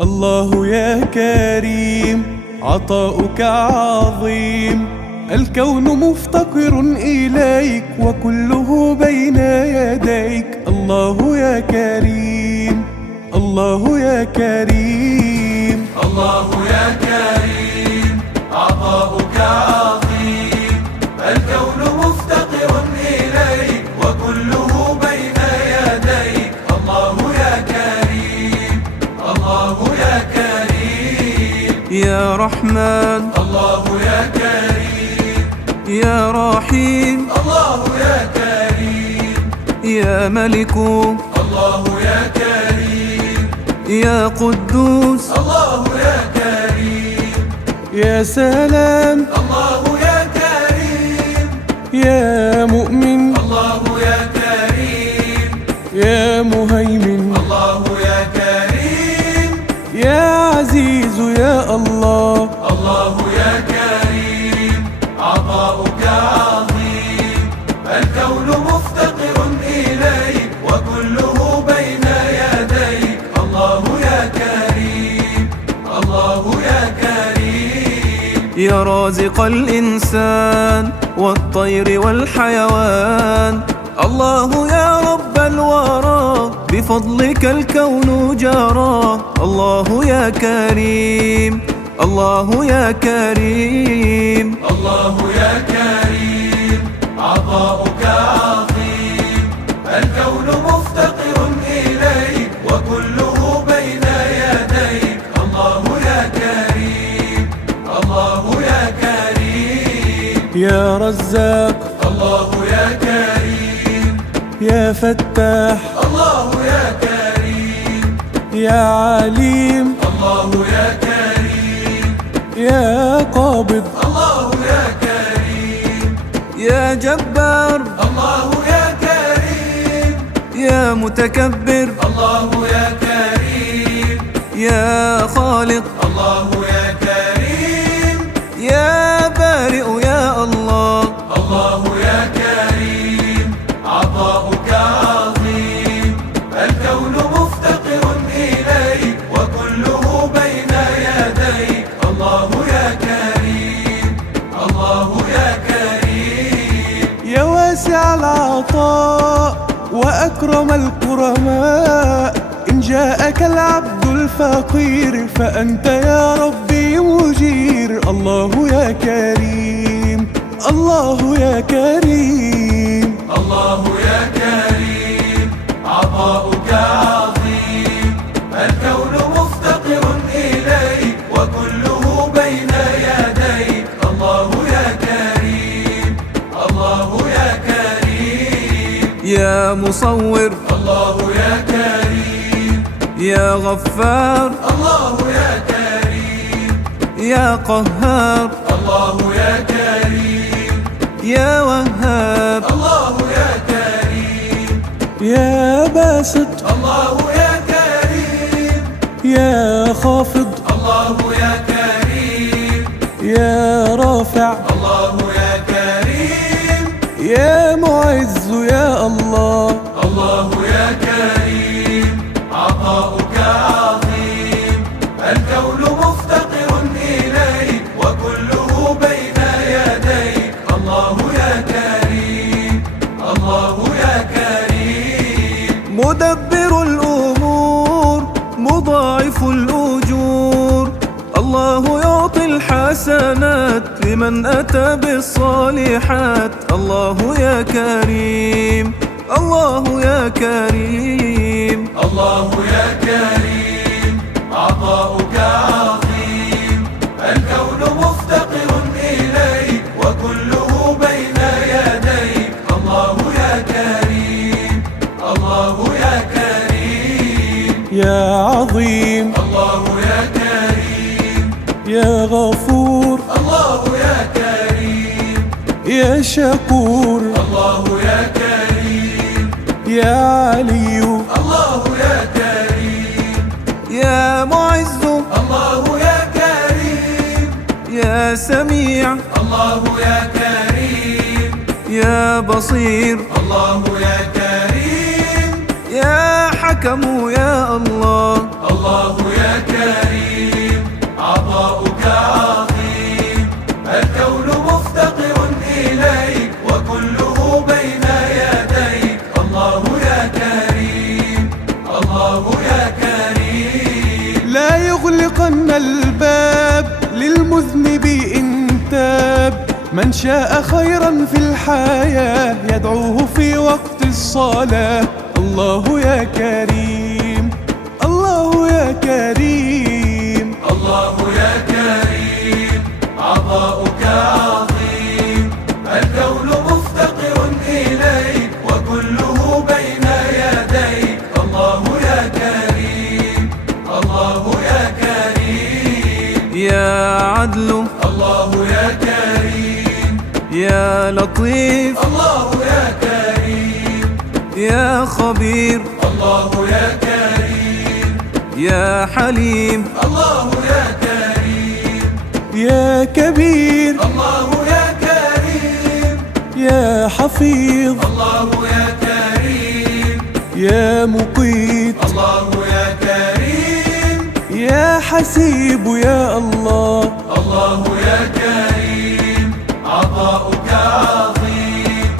الله يا كريم عطاؤك عظيم، الكون مفتقر إليك وكله بين يديك. الله يا كريم، الله يا كريم، الله يا كريم عطاؤك عظيم، الكون مفتقر إليك وكله بين يديك. الله يا كريم، الله يا كريم، يا رحمن الله يا كريم، يا رحيم الله يا كريم، يا ملك الله يا كريم، يا قدوس الله يا كريم، يا سلام الله يا كريم، يا مؤمن، الله يا كريم، يا مهيمن، الله يا كريم، يا عزيز يا الله. الله يا كريم عطاؤك عظيم، الكون مفتقر إليك وكله بين يديك. الله يا كريم، الله يا كريم، يا رازق الإنسان والطير والحيوان. الله يا رب الورى بفضلك الكون جرى. الله يا كريم، الله يا كريم، الله يا كريم عطاؤك عظيم، الكون مفتقر إليك وكله بين يديك. الله يا كريم، الله يا كريم، يا رزاق، الله يا كريم، يا فتاح، الله يا كريم، يا عليم، الله يا كريم، يا قابض، الله يا كريم، يا جبار، الله يا كريم، يا متكبر، الله يا كريم، يا خالق، الله يا كريم، يا بارئ يا الله. الله يا كريم عطاؤك عظيم، الكون مفتقر إليك وكله بين يديك. الله يا كريم، الله يا كريم، يا واسع العطاء وأكرم الكرماء. إن جاءك العبد الفقير فأنت يا ربي مجير. الله يا كريم، الله يا كريم، الله يا كريم عطاؤك عظيم، الكون مفتقر إليك وكله بين يديك. الله يا كريم، الله يا كريم، يا مصور، الله يا كريم، يا غفار، الله يا كريم، يا قهار، الله يا كريم، يا وهاب. الله يا كريم، يا باسط، الله يا كريم، يا خافض، الله يا كريم، يا رافع، الله يا كريم، يا معز يا الله. الله يا كريم عطاؤك عظيم، الكون مفتقر إليك وكله بين يديك. الله يا كريم، الله يا كريم، مدبر الأمور مضاعف الأجور. الله يعطي الحسنات لمن أتى بالصالحات. الله يا كريم، الله يا كريم، الله يا كريم عطاؤك عظيم، الكون مفتقر إليك وكله بين يديك. الله يا كريم، الله يا كريم، يا عظيم، الله يا كريم، يا غفور، الله يا كريم، يا شكور، الله يا كريم، يا علي، الله يا كريم، يا معز، الله يا كريم، يا سميع، الله يا كريم، يا بصير، الله يا كريم، يا حكم يا الله. الله يا كريم عطاؤك عظيم، الكون مفتقر إليك وكله بين يديك. الله يا كريم الله يا كريم. لا يغلقن الباب للمذنب إن تاب، من شاء خيرا في الحياة يدعوه في وقت الصلاة. الله يا كريم الله يا كريم. الله يا كريم عطاؤك عظيم، الكون مفتقر إليك وكله بين يديك. الله يا كريم الله يا كريم. يا عدل الله يا كريم يا لطيف الله يا كريم. يا خبير الله يا كريم يا حليم الله يا كريم. يا كبير الله يا كريم يا حفيظ الله يا كريم. يا مقيت الله يا كريم يا حسيب يا الله. الله يا كريم عطاؤك عظيم،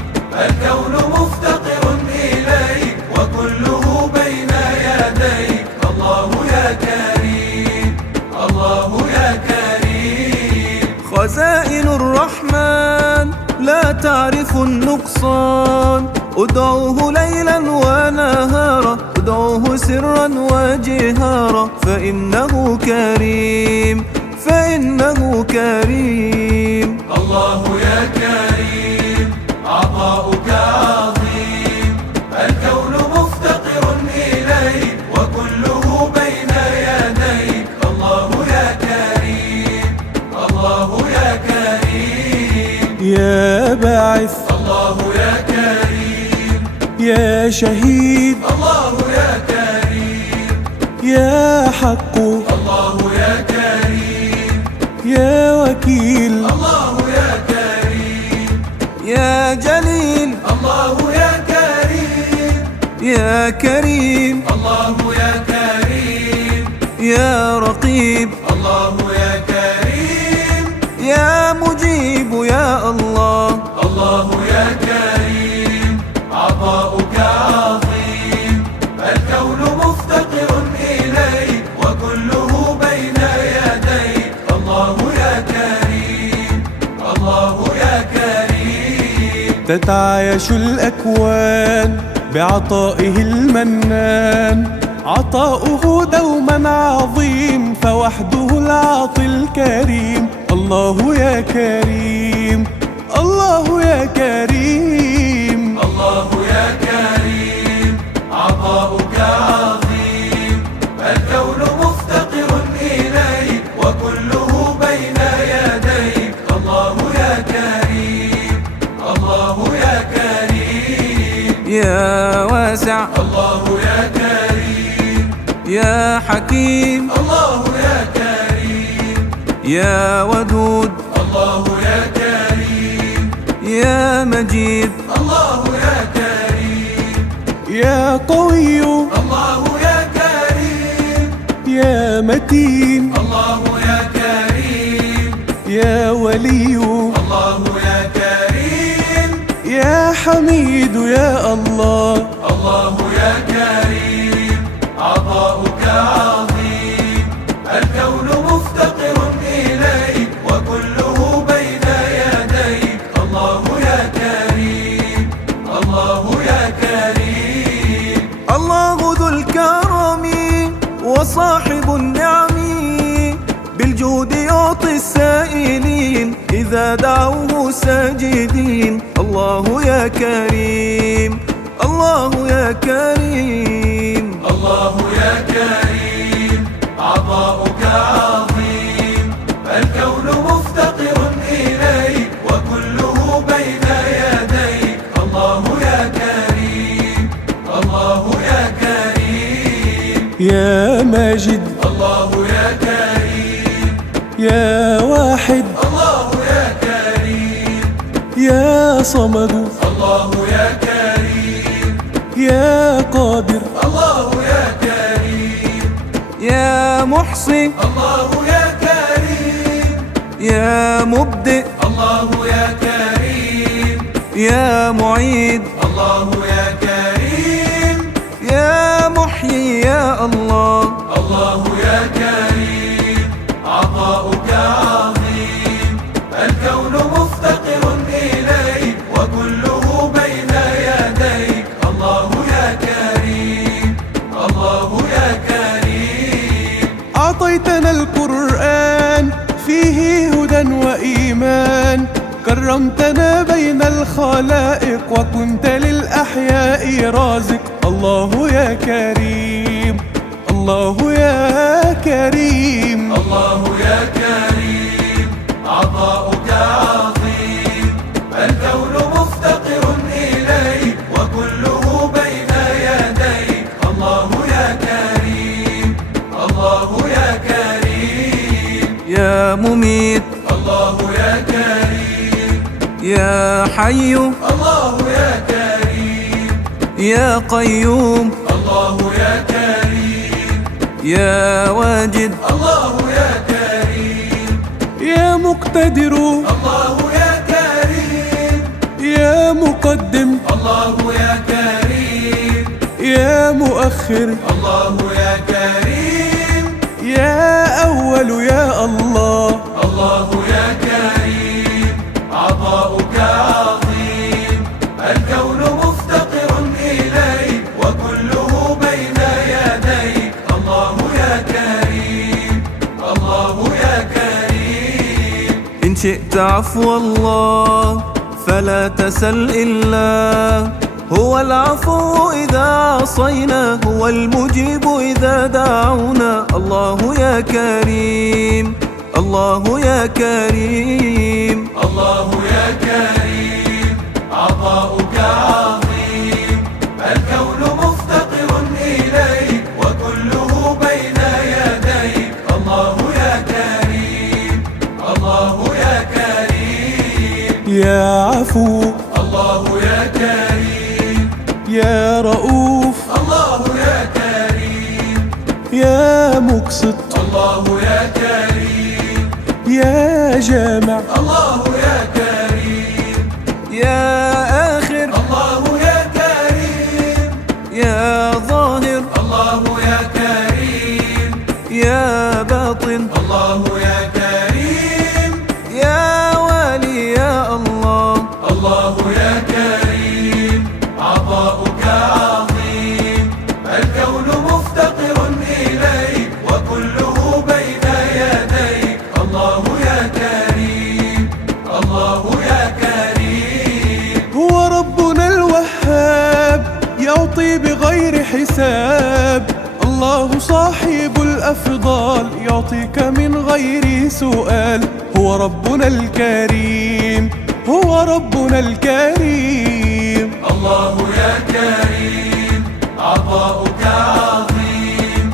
الكون مفتقر إليك وكله بين يديك. الله يا كريم الله يا كريم. خزائن الرحمن لا تعرف النقصان، ادعوه ليلا ونهارا، ادعوه سرا وجهارا، فإنه كريم فإنه كريم. الله يا كريم عطاؤك عظيم، الكون مفتقر إليك وكله بين يديك. الله يا كريم الله يا كريم. يا باعث الله يا كريم يا شهيد الله يا كريم. يا حق الله يا كريم يا وكيل الله يا كريم. يا جليل الله يا كريم يا كريم الله يا كريم. يا رقيب الله يا كريم يا مجيب يا الله. الله يا كريم عطاؤك عظيم، الكون مفتقر إليك وكله بين يديك. الله يا كريم الله يا كريم. تتعايش الأكوان بعطائه المنان، عطاؤه دوما عظيم فوحده العاطي الكريم. الله يا كريم الله يا كريم. الله يا كريم عطاؤك عظيم، الكون مفتقر إليك وكله بين يديك. الله يا كريم الله يا كريم. يا واسع الله يا كريم يا حكيم الله يا كريم. يا ودود الله يا كريم يا مجيد الله يا كريم. يا قوي الله يا كريم يا متين الله يا كريم. يا ولي الله يا كريم يا حميد يا الله. الله يا كريم عطاؤك عظيم، الكون مفتقر إليك وكله بين يديك. الله يا كريم الله يا كريم. الله ذو الكرم وصاحب النعم، بالجود يعطي السائلين إذا دعوه ساجدين. الله يا كريم الله يا كريم. الله يا كريم عطاؤك عظيم، الكون مفتقر إليك وكله بين يديك. الله يا كريم الله يا كريم. يا ماجد الله يا كريم يا واحد الله يا كريم. يا صمد الله يا كريم يا قادر الله يا كريم. يا محصي الله يا كريم، يا مبدئ الله يا كريم، يا معيد الله يا كريم، يا محيي يا الله. الله يا كريم، عطاؤك عظيم، الكون مفتقر إليك وكله بين يديك. الله يا كريم، الله يا كريم. أعطيتنا القرآن فيه هدى وإيمان، كرمتنا بين الخلائق وكنت للأحياء رازق. الله يا كريم، الله يا كريم. الله يا كريم، عطاؤك عظيم، الكون مفتقر إليك وكله بين يديك. الله يا كريم، الله يا كريم. يا مميت الله يا كريم، يا حي الله يا كريم، يا قيوم الله يا كريم، يا واجد الله يا كريم، يا مقتدر الله يا كريم، يا مقدم الله يا كريم، يا مؤخر الله يا كريم، يا أول يا الله. الله يا كريم، عطاؤك عظيم، الكون مفتقر إليك وكله بين يديك. الله يا كريم، الله يا كريم. إن شئت عفو الله فلا تسل إلا هو العفو إذا عصينا، هو المجيب إذا دعونا. الله يا كريم، الله يا كريم. الله يا كريم، عطاؤك عظيم، الكون مفتقر إليك وكله بين يديك. الله يا كريم، الله يا كريم. يا عفو الله يا كريم، يا رؤوف الله يا كريم، يا مقسط الله يا كريم، يا جامع الله يا كريم، يا آخر الله يا كريم، يا ظاهر الله يا كريم، يا باطن الله يا كريم، يا والي يا الله. الله يا كريم، عطاؤك عظيم، الكون مفتقر إليك وكله بين يديك. الله يا كريم، الله يا كريم. هو ربنا الوهاب يعطي بغير حساب. الله صاحب الأفضال يعطيك من غير سؤال. هو ربنا الكريم، هو ربنا الكريم. الله يا كريم، عطاؤك عظيم،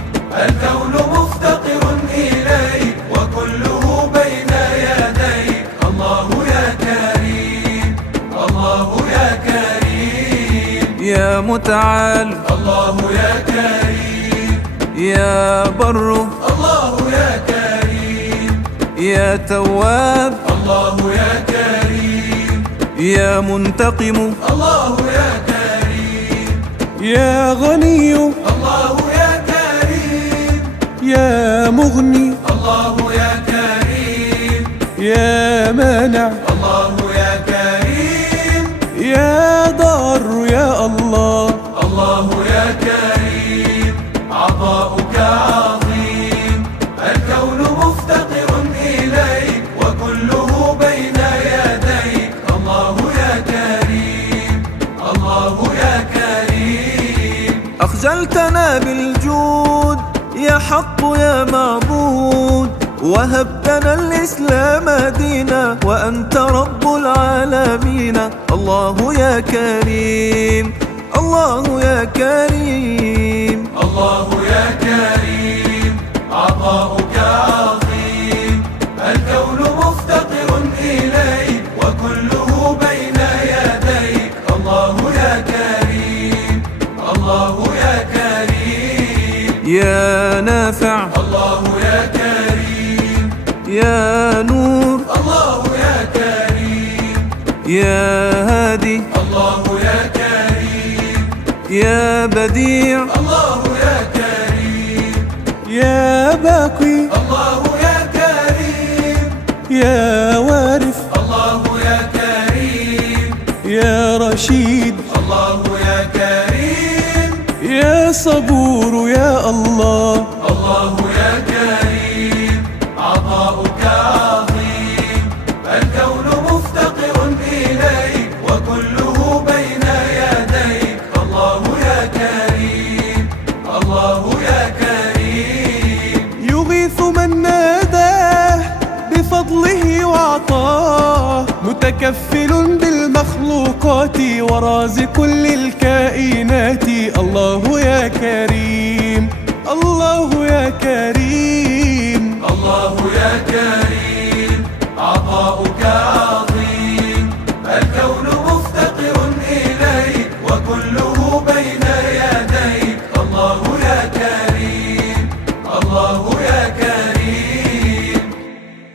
الكون مفتقر إليك وكله بين يديك. الله يا كريم، الله يا كريم. يا متعال الله يا كريم، يا بر الله يا كريم، يا تواب الله يا كريم، يا منتقم الله يا كريم، يا غني الله يا كريم، يا مغني الله يا كريم، يا مانع الله يا كريم، يا ضار يا الله. الله يا كريم، عطاؤك عظيم، الكون مفتقر إليك وكله بين يديك. الله يا كريم، الله يا كريم. أخجلتنا بالجود يا حق يا معبود، وهبتنا الإسلام دينا وأنت رب العالمين. الله يا كريم، الله يا كريم. الله يا كريم، عطاؤك عظيم، الكون مفتقر إليك وكله بين يديك. الله يا كريم، الله يا كريم. يا ناس نافع، الله يا كريم. يا نور، الله يا كريم. يا هادي، الله يا كريم. يا بديع، الله يا كريم. يا باقي، الله يا كريم. يا وارث، الله يا كريم. يا رشيد، الله يا كريم. يا صبور يا الله. الله يا كريم. عطاؤك عظيم، الكون مفتقر إليك وكله بين يديك. الله يا كريم. الله يا كريم. يغيث من ناداه بفضله وعطاه، متكفل بالمخلوقات ورازق للكائنات. الله يا كريم، الله يا كريم.